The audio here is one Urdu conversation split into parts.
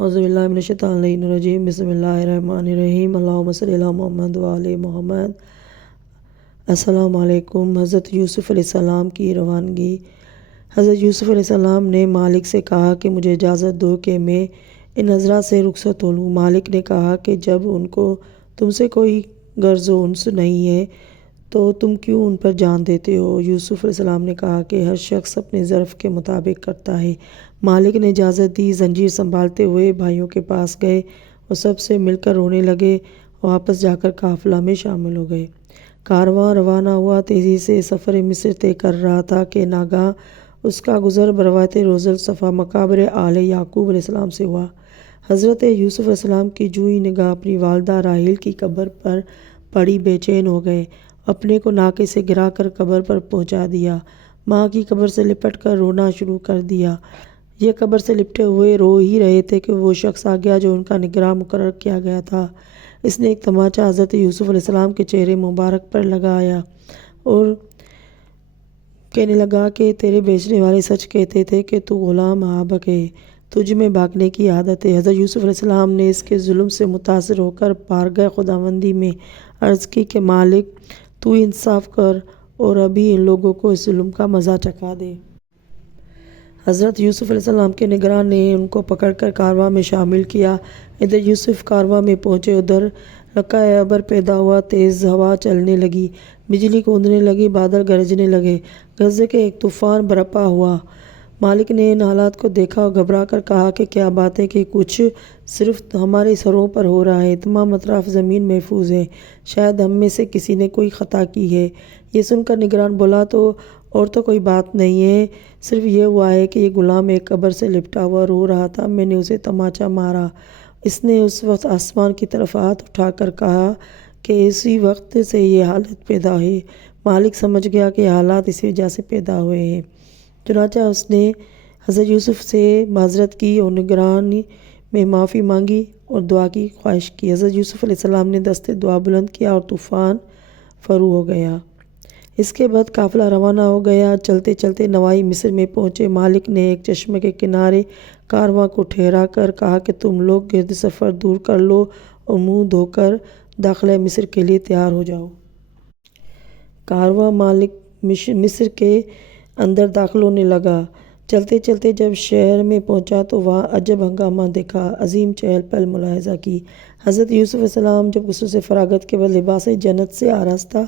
اعوذ باللہ من الشیطان الرجیم بسم اللہ الرحمن الرحیم اللہم صلی علی محمد و آل محمد۔ السلام علیکم۔ حضرت یوسف علیہ السلام کی روانگی۔ حضرت یوسف علیہ السلام نے مالک سے کہا کہ مجھے اجازت دو کہ میں ان حضرات سے رخصت ہو لوں۔ مالک نے کہا کہ جب ان کو تم سے کوئی غرض و انس نہیں ہے تو تم کیوں ان پر جان دیتے ہو؟ یوسف علیہ السلام نے کہا کہ ہر شخص اپنے ظرف کے مطابق کرتا ہے۔ مالک نے اجازت دی۔ زنجیر سنبھالتے ہوئے بھائیوں کے پاس گئے اور سب سے مل کر رونے لگے اور واپس جا کر قافلہ میں شامل ہو گئے۔ کارواں روانہ ہوا، تیزی سے سفر مصر طے کر رہا تھا کہ ناگہاں اس کا گزر بروایت روضۃ الصفا مقابر آل یعقوب علیہ السلام سے ہوا۔ حضرت یوسف علیہ السلام کی جوں ہی نگاہ اپنی والدہ راحیل کی قبر پر پڑی بے چین ہو گئے، اپنے کو ناکے سے گرا کر قبر پر پہنچا دیا۔ ماں کی قبر سے لپٹ کر رونا شروع کر دیا۔ یہ قبر سے لپٹے ہوئے رو ہی رہے تھے کہ وہ شخص آ گیا جو ان کا نگراں مقرر کیا گیا تھا۔ اس نے ایک تماچا حضرت یوسف علیہ السلام کے چہرے مبارک پر لگایا اور کہنے لگا کہ تیرے بیچنے والے سچ کہتے تھے کہ تو غلام آبک ہے، تجھ میں بھاگنے کی عادت ہے۔ حضرت یوسف علیہ السلام نے اس کے ظلم سے متاثر ہو کر بارگاہ خداوندی میں عرض کی کہ مالک تو انصاف کر اور ابھی ان لوگوں کو اس ظلم کا مزہ چکھا دے۔ حضرت یوسف علیہ السلام کے نگراں نے ان کو پکڑ کر کارواں میں شامل کیا۔ ادھر یوسف کارواں میں پہنچے، ادھر لقاء ابر پیدا ہوا، تیز ہوا چلنے لگی، بجلی گونجنے لگی، بادل گرجنے لگے، غرضے کہ ایک طوفان برپا ہوا۔ مالک نے ان حالات کو دیکھا اور گھبرا کر کہا کہ کیا بات ہے کہ کچھ صرف ہمارے سروں پر ہو رہا ہے، تمام اطراف زمین محفوظ ہے، شاید ہم میں سے کسی نے کوئی خطا کی ہے۔ یہ سن کر نگران بولا اور تو کوئی بات نہیں ہے، صرف یہ ہوا ہے کہ یہ غلام ایک قبر سے لپٹا ہوا رو رہا تھا، میں نے اسے تماچا مارا۔ اس نے اس وقت آسمان کی طرف ہاتھ اٹھا کر کہا کہ اسی وقت سے یہ حالت پیدا ہے۔ مالک سمجھ گیا کہ یہ حالات اسی وجہ سے پیدا ہوئے ہیں، چنانچہ اس نے حضرت یوسف سے معذرت کی اور نگرانی میں معافی مانگی اور دعا کی خواہش کی۔ حضرت یوسف علیہ السلام نے دست دعا بلند کیا اور طوفان فرو ہو گیا۔ اس کے بعد قافلہ روانہ ہو گیا۔ چلتے چلتے نواحی مصر میں پہنچے۔ مالک نے ایک چشمے کے کنارے کارواں کو ٹھہرا کر کہا کہ تم لوگ گرد سفر دور کر لو اور منہ دھو کر داخلہ مصر کے لیے تیار ہو جاؤ۔ کارواں مالک مصر کے اندر داخل ہونے لگا۔ چلتے چلتے جب شہر میں پہنچا تو وہاں عجب ہنگامہ دیکھا، عظیم چہل پہل ملاحظہ کی۔ حضرت یوسف علیہ السلام جب غسل سے فراغت کے بعد لباس جنت سے آراستہ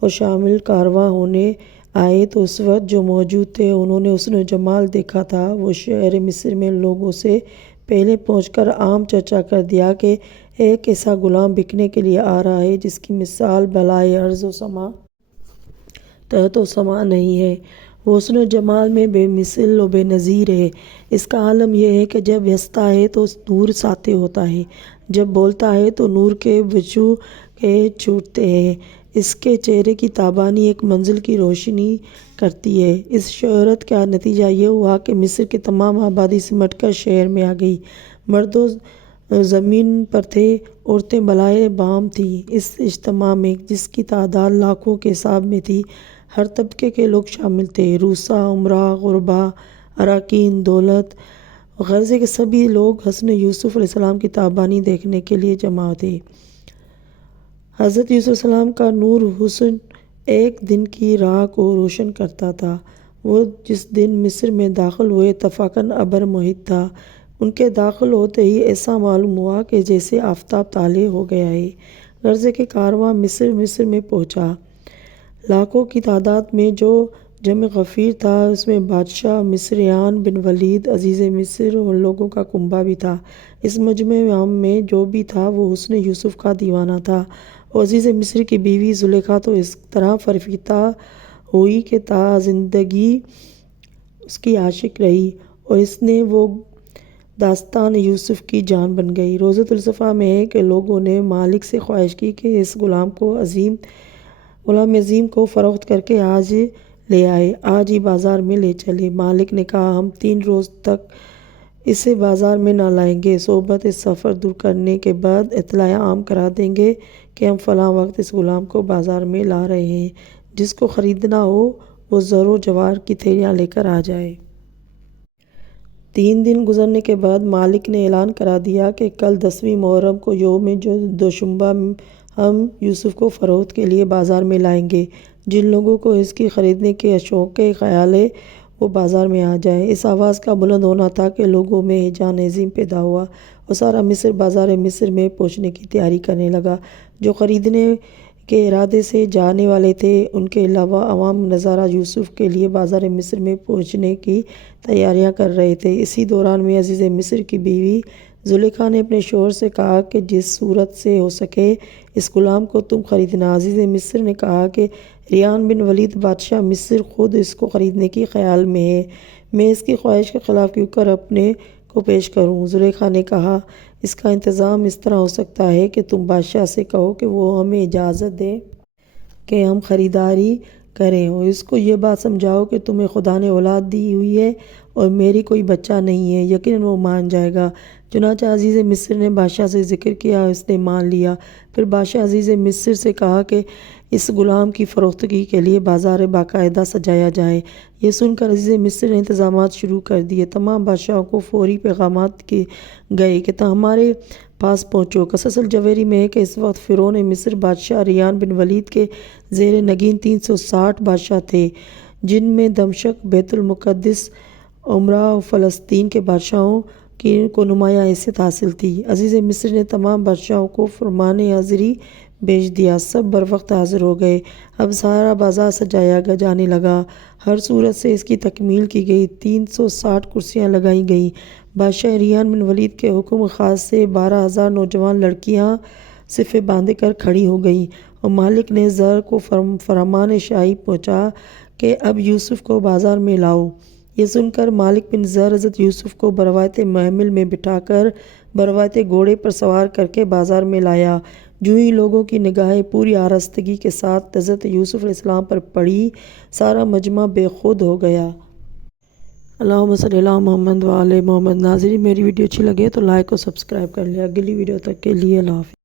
اور شامل کارواں ہونے آئے تو اس وقت جو موجود تھے انہوں نے حسن و جمال دیکھا تھا۔ وہ شہر مصر میں لوگوں سے پہلے پہنچ کر عام چرچا کر دیا کہ ایک ایسا غلام بکنے کے لیے آ رہا ہے جس کی مثال بالائے ارض و سما تحت و سما نہیں ہے۔ وہ حسن و جمال میں بے مثل و بے نظیر ہے۔ اس کا عالم یہ ہے کہ جب ہنستا ہے تو نور ساطع ہوتا ہے، جب بولتا ہے تو نور کے وجوہ کے چھوٹتے ہیں۔ اس کے چہرے کی تابانی ایک منزل کی روشنی کرتی ہے۔ اس شہرت کا نتیجہ یہ ہوا کہ مصر کی تمام آبادی سمٹ کر شہر میں آ گئی۔ مرد زمین پر تھے، عورتیں بالائے بام تھیں۔ اس اجتماع میں جس کی تعداد لاکھوں کے حساب میں تھی، ہر طبقے کے لوگ شامل تھے، روسا، عمرا، غربا، اراکین، دولت، غرضے کہ سبھی لوگ حسن یوسف علیہ السلام کی تابانی دیکھنے کے لیے جمع تھے۔ حضرت یوسف علیہ السلام کا نور حسن ایک دن کی راہ کو روشن کرتا تھا۔ وہ جس دن مصر میں داخل ہوئے اتفاقاً ابر محیط تھا۔ ان کے داخل ہوتے ہی ایسا معلوم ہوا کہ جیسے آفتاب طالع ہو گیا ہے۔ غرضے کہ کارواں مصر میں پہنچا۔ لاکھوں کی تعداد میں جو جمع غفیر تھا، اس میں بادشاہ مصریان بن ولید عزیز مصر اور لوگوں کا کنبہ بھی تھا۔ اس مجمع عام میں جو بھی تھا وہ حسن یوسف کا دیوانہ تھا اور عزیز مصر کی بیوی زلیخا تو اس طرح فرفیختہ ہوئی کہ تا زندگی اس کی عاشق رہی اور اس نے وہ داستان یوسف کی جان بن گئی۔ روضۃ الصفا میں ہے کہ لوگوں نے مالک سے خواہش کی کہ اس غلام عظیم کو فروخت کر کے آج لے آئے، آج ہی بازار میں لے چلے۔ مالک نے کہا ہم 3 روز تک اسے بازار میں نہ لائیں گے، صحبت سفر دور کرنے کے بعد اطلاع عام کرا دیں گے کہ ہم فلاں وقت اس غلام کو بازار میں لا رہے ہیں، جس کو خریدنا ہو وہ زر و جواہر کی تھیلیاں لے کر آ جائے۔ 3 دن گزرنے کے بعد مالک نے اعلان کرا دیا کہ کل 10ویں محرم کو یوم دوشنبہ ہم یوسف کو فروخت کے لیے بازار میں لائیں گے۔ جن لوگوں کو اس کی خریدنے کے شوق خیال ہے وہ بازار میں آ جائیں۔ اس آواز کا بلند ہونا تھا کہ لوگوں میں ہیجان عظیم پیدا ہوا اور سارا مصر بازار مصر میں پہنچنے کی تیاری کرنے لگا۔ جو خریدنے کے ارادے سے جانے والے تھے ان کے علاوہ عوام نظارہ یوسف کے لیے بازار مصر میں پہنچنے کی تیاریاں کر رہے تھے۔ اسی دوران میں عزیز مصر کی بیوی زلیخا نے اپنے شوہر سے کہا کہ جس صورت سے ہو سکے اس غلام کو تم خریدنا۔ عزیز مصر نے کہا کہ ریان بن ولید بادشاہ مصر خود اس کو خریدنے کی خیال میں ہے، میں اس کی خواہش کے خلاف کیوں کر اپنے کو پیش کروں؟ زلیخا نے کہا اس کا انتظام اس طرح ہو سکتا ہے کہ تم بادشاہ سے کہو کہ وہ ہمیں اجازت دے کہ ہم خریداری کریں اور اس کو یہ بات سمجھاؤ کہ تمہیں خدا نے اولاد دی ہوئی ہے اور میری کوئی بچہ نہیں ہے، یقیناً وہ مان جائے گا۔ چنانچہ عزیز مصر نے بادشاہ سے ذکر کیا، اس نے مان لیا۔ پھر بادشاہ عزیز مصر سے کہا کہ اس غلام کی فروختگی کے لیے بازار باقاعدہ سجایا جائے۔ یہ سن کر عزیز مصر نے انتظامات شروع کر دیے۔ تمام بادشاہوں کو فوری پیغامات گئے کہ ہمارے پاس پہنچو۔ قصص الجواہری میں ہے کہ اس وقت فرعون مصر بادشاہ ریان بن ولید کے زیر نگین 360 بادشاہ تھے، جن میں دمشق، بیت المقدس، عمرہ و فلسطین کے بادشاہوں کو نمایاں حیثیت حاصل تھی۔ عزیز مصر نے تمام بادشاہوں کو فرمان حاضری بھیج دیا، سب بروقت حاضر ہو گئے۔ اب سارا بازار سجایا جانے لگا، ہر صورت سے اس کی تکمیل کی گئی۔ 360 کرسیاں لگائی گئیں۔ بادشاہ ریان بن ولید کے حکم خاص سے 12,000 نوجوان لڑکیاں صفیں باندھ کر کھڑی ہو گئیں اور مالک نے زر کو فرمان شاہی پہنچا کہ اب یوسف کو بازار میں لاؤ۔ یہ سن کر مالک بن زر حضرت یوسف کو بروایت محمل میں بٹھا کر بروایت گھوڑے پر سوار کر کے بازار میں لایا۔ جو ہی لوگوں کی نگاہیں پوری آراستگی کے ساتھ حضرت یوسف علیہ السلام پر پڑی، سارا مجمع بے خود ہو گیا۔ اللہم صلی علی محمد و آل محمد۔ ناظرین میری ویڈیو اچھی لگے تو لائک اور سبسکرائب کر لیں۔ اگلی ویڈیو تک کے لیے اللہ حافظ۔